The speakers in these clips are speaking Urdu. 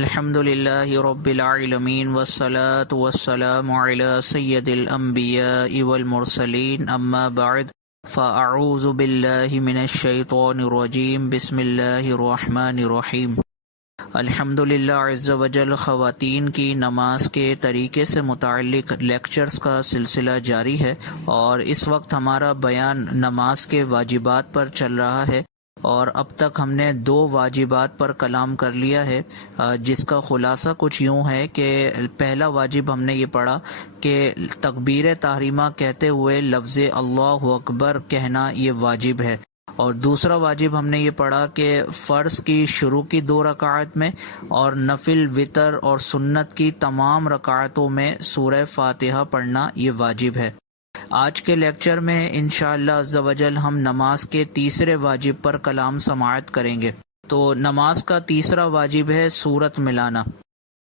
الحمد للہ رب العالمین والصلاة والسلام علی سید الانبیاء والمرسلین اما بعد فاعوذ باللہ من الشیطان الرجیم بسم اللہ الرحمن الرحیم۔ الحمد للہ عز وجل خواتین کی نماز کے طریقے سے متعلق لیکچرز کا سلسلہ جاری ہے، اور اس وقت ہمارا بیان نماز کے واجبات پر چل رہا ہے، اور اب تک ہم نے 2 واجبات پر کلام کر لیا ہے، جس کا خلاصہ کچھ یوں ہے کہ پہلا واجب ہم نے یہ پڑھا کہ تکبیر تحریمہ کہتے ہوئے لفظ اللہ اکبر کہنا یہ واجب ہے، اور دوسرا واجب ہم نے یہ پڑھا کہ فرض کی شروع کی 2 رکعت میں اور نفل وتر اور سنت کی تمام رکعتوں میں سورہ فاتحہ پڑھنا یہ واجب ہے۔ آج کے لیکچر میں انشاءاللہ عز و جل ہم نماز کے تیسرے واجب پر کلام سماعت کریں گے۔ تو نماز کا تیسرا واجب ہے سورت ملانا۔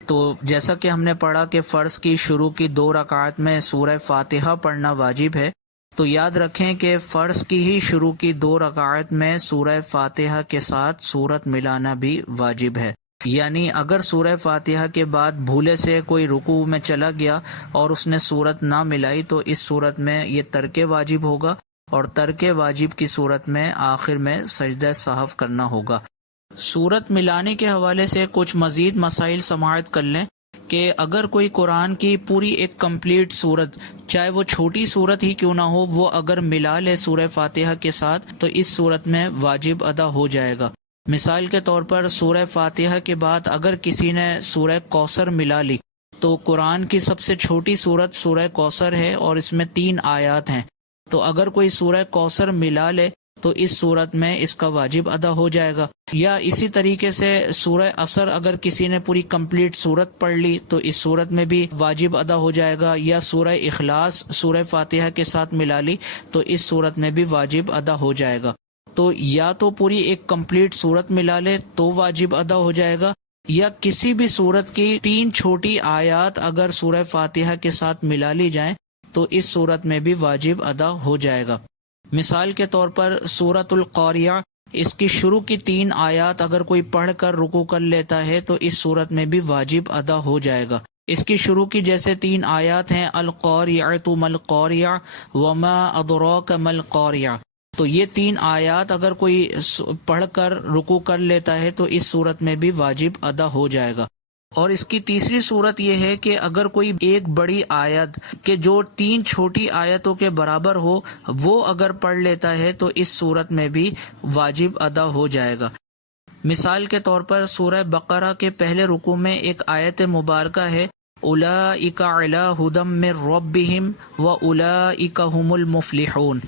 تو جیسا کہ ہم نے پڑھا کہ فرض کی شروع کی 2 رکعت میں سورہ فاتحہ پڑھنا واجب ہے، تو یاد رکھیں کہ فرض کی ہی شروع کی 2 رکعت میں سورہ فاتحہ کے ساتھ سورت ملانا بھی واجب ہے۔ یعنی اگر سورہ فاتحہ کے بعد بھولے سے کوئی رکوع میں چلا گیا اور اس نے سورت نہ ملائی، تو اس صورت میں یہ ترک واجب ہوگا، اور ترک واجب کی صورت میں آخر میں سجدہ سہو کرنا ہوگا۔ سورت ملانے کے حوالے سے کچھ مزید مسائل سماعت کر لیں کہ اگر کوئی قرآن کی پوری ایک کمپلیٹ سورت، چاہے وہ چھوٹی سورت ہی کیوں نہ ہو، وہ اگر ملا لے سورہ فاتحہ کے ساتھ تو اس صورت میں واجب ادا ہو جائے گا۔ مثال کے طور پر سورہ فاتحہ کے بعد اگر کسی نے سورہ کوثر ملا لی، تو قرآن کی سب سے چھوٹی سورت سورہ کوثر ہے اور اس میں 3 آیات ہیں، تو اگر کوئی سورہ کوثر ملا لے تو اس صورت میں اس کا واجب ادا ہو جائے گا۔ یا اسی طریقے سے سورہ عصر اگر کسی نے پوری کمپلیٹ سورت پڑھ لی تو اس صورت میں بھی واجب ادا ہو جائے گا۔ یا سورہ اخلاص سورہ فاتحہ کے ساتھ ملا لی تو اس صورت میں بھی واجب ادا ہو جائے گا۔ تو یا تو پوری ایک کمپلیٹ سورت ملا لے تو واجب ادا ہو جائے گا، یا کسی بھی سورت کی 3 چھوٹی آیات اگر سورہ فاتحہ کے ساتھ ملا لی جائیں تو اس صورت میں بھی واجب ادا ہو جائے گا۔ مثال کے طور پر سورۃ القاریہ، اس کی شروع کی 3 آیات اگر کوئی پڑھ کر رکوع کر لیتا ہے تو اس صورت میں بھی واجب ادا ہو جائے گا۔ اس کی شروع کی جیسے 3 آیات ہیں، القاریعۃ ما القاریہ وما ادراک ما القاریہ، تو یہ 3 آیات اگر کوئی پڑھ کر رکوع کر لیتا ہے تو اس صورت میں بھی واجب ادا ہو جائے گا۔ اور اس کی تیسری صورت یہ ہے کہ اگر کوئی ایک بڑی آیت کہ جو 3 چھوٹی آیتوں کے برابر ہو وہ اگر پڑھ لیتا ہے تو اس صورت میں بھی واجب ادا ہو جائے گا۔ مثال کے طور پر سورہ بقرہ کے پہلے رکوع میں ایک آیت مبارکہ ہے، اولئک علی ھدی من ربہم واولئک ھم المفلحون۔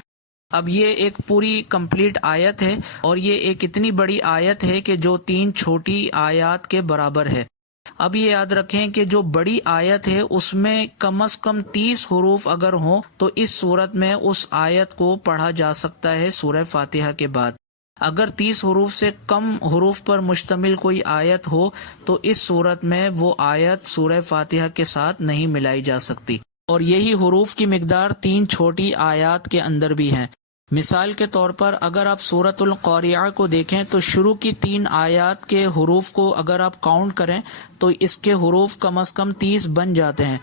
اب یہ ایک پوری کمپلیٹ آیت ہے، اور یہ ایک اتنی بڑی آیت ہے کہ جو 3 چھوٹی آیات کے برابر ہے۔ اب یہ یاد رکھیں کہ جو بڑی آیت ہے اس میں کم از کم 30 حروف اگر ہوں تو اس صورت میں اس آیت کو پڑھا جا سکتا ہے سورہ فاتحہ کے بعد۔ اگر 30 حروف سے کم حروف پر مشتمل کوئی آیت ہو تو اس صورت میں وہ آیت سورہ فاتحہ کے ساتھ نہیں ملائی جا سکتی، اور یہی حروف کی مقدار 3 چھوٹی آیات کے اندر بھی ہیں۔ مثال کے طور پر اگر آپ سورۃ القاریہ کو دیکھیں تو شروع کی 3 آیات کے حروف کو اگر آپ کاؤنٹ کریں تو اس کے حروف کم از کم 30 بن جاتے ہیں۔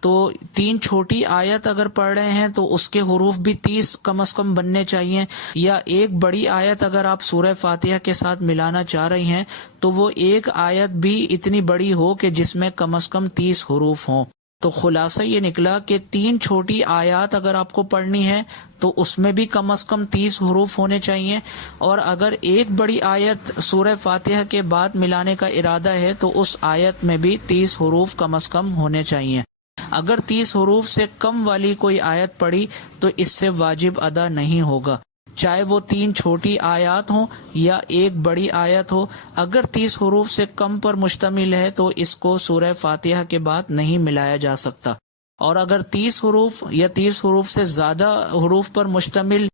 تو 3 چھوٹی آیت اگر پڑھ رہے ہیں تو اس کے حروف بھی 30 کم از کم بننے چاہیے، یا ایک بڑی آیت اگر آپ سورہ فاتحہ کے ساتھ ملانا چاہ رہی ہیں تو وہ ایک آیت بھی اتنی بڑی ہو کہ جس میں کم از کم 30 حروف ہوں۔ تو خلاصہ یہ نکلا کہ 3 چھوٹی آیات اگر آپ کو پڑھنی ہے تو اس میں بھی کم از کم 30 حروف ہونے چاہیے، اور اگر ایک بڑی آیت سورہ فاتحہ کے بعد ملانے کا ارادہ ہے تو اس آیت میں بھی 30 حروف کم از کم ہونے چاہیے۔ اگر 30 حروف سے کم والی کوئی آیت پڑھی تو اس سے واجب ادا نہیں ہوگا، چاہے وہ 3 چھوٹی آیات ہوں یا ایک بڑی آیت ہو۔ اگر 30 حروف سے کم پر مشتمل ہے تو اس کو سورہ فاتحہ کے بعد نہیں ملایا جا سکتا، اور اگر 30 حروف یا 30 حروف سے زیادہ حروف پر مشتمل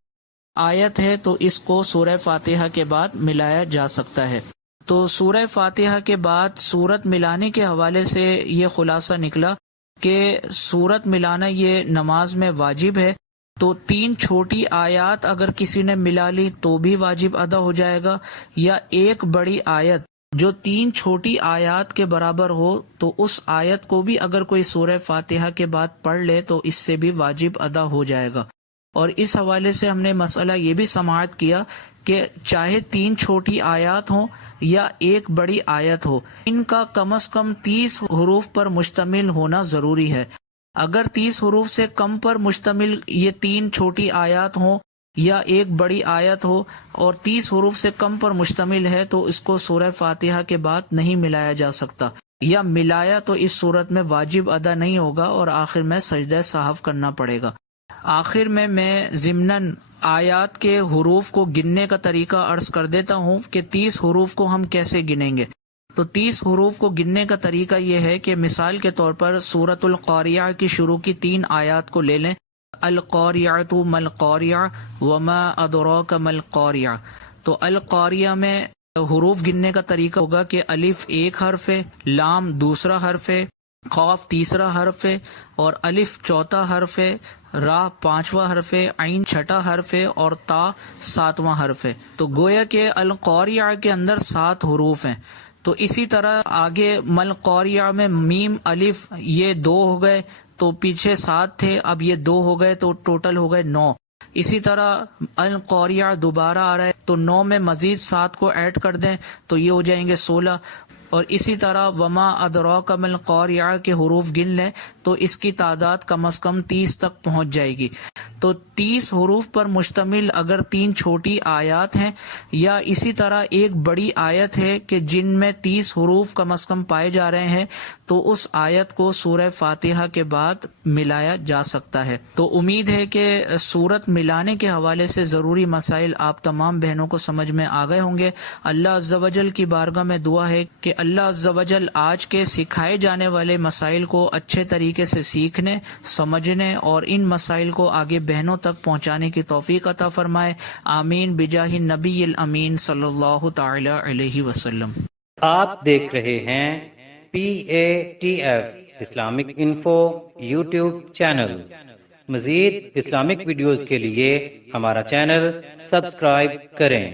آیت ہے تو اس کو سورہ فاتحہ کے بعد ملایا جا سکتا ہے۔ تو سورہ فاتحہ کے بعد سورت ملانے کے حوالے سے یہ خلاصہ نکلا کہ سورت ملانا یہ نماز میں واجب ہے، تو 3 چھوٹی آیات اگر کسی نے ملا لی تو بھی واجب ادا ہو جائے گا، یا ایک بڑی آیت جو 3 چھوٹی آیات کے برابر ہو تو اس آیت کو بھی اگر کوئی سورہ فاتحہ کے بعد پڑھ لے تو اس سے بھی واجب ادا ہو جائے گا۔ اور اس حوالے سے ہم نے مسئلہ یہ بھی سماعت کیا کہ چاہے 3 چھوٹی آیات ہوں یا ایک بڑی آیت ہو، ان کا کم از کم 30 حروف پر مشتمل ہونا ضروری ہے۔ اگر 30 حروف سے کم پر مشتمل یہ 3 چھوٹی آیات ہوں یا ایک بڑی آیت ہو اور 30 حروف سے کم پر مشتمل ہے تو اس کو سورہ فاتحہ کے بعد نہیں ملایا جا سکتا، یا ملایا تو اس صورت میں واجب ادا نہیں ہوگا اور آخر میں سجدہ سہو کرنا پڑے گا۔ آخر میں ضمناً آیات کے حروف کو گننے کا طریقہ عرض کر دیتا ہوں کہ 30 حروف کو ہم کیسے گنیں گے۔ تو 30 حروف کو گننے کا طریقہ یہ ہے کہ مثال کے طور پر سورۃ القاریہ کی شروع کی 3 آیات کو لے لیں، القاریۃ ما القاریہ وما ادراک ما القاریہ۔ تو القاریہ میں حروف گننے کا طریقہ ہوگا کہ الف ایک حرف ہے، لام دوسرا حرف ہے، قاف تیسرا حرف ہے، اور الف چوتھا حرف ہے، را پانچواں حرف ہے، عین چھٹا حرف ہے، اور تا ساتواں حرف ہے۔ تو گویا کہ القاریہ کے اندر 7 حروف ہیں۔ تو اسی طرح آگے مل قاریہ میں میم الف یہ 2 ہو گئے، تو پیچھے 7 تھے، اب یہ 2 ہو گئے تو ٹوٹل ہو گئے 9۔ اسی طرح القاریہ دوبارہ آ رہا ہے تو 9 میں مزید 7 کو ایڈ کر دیں تو یہ ہو جائیں گے 16۔ اور اسی طرح وما ادراک ما القاریہ کے حروف گن لیں تو اس کی تعداد کم از کم 30 تک پہنچ جائے گی۔ تو 30 حروف پر مشتمل اگر 3 چھوٹی آیات ہیں یا اسی طرح ایک بڑی آیت ہے کہ جن میں 30 حروف کم از کم پائے جا رہے ہیں تو اس آیت کو سورہ فاتحہ کے بعد ملایا جا سکتا ہے۔ تو امید ہے کہ سورت ملانے کے حوالے سے ضروری مسائل آپ تمام بہنوں کو سمجھ میں آ گئے ہوں گے۔ اللہ عز و جل کی بارگاہ میں دعا ہے کہ اللہ عز و جل آج کے سکھائے جانے والے مسائل کو اچھے طریقے سے سیکھنے، سمجھنے اور ان مسائل کو آگے بہنوں تک پہنچانے کی توفیق عطا فرمائے۔ آمین بجاہ نبی الامین صلی اللہ تعالی علیہ وسلم۔ آپ دیکھ رہے ہیں PATF Islamic info YouTube channel. مزید اسلامک ویڈیوز کے لیے ہمارا چینل سبسکرائب کریں۔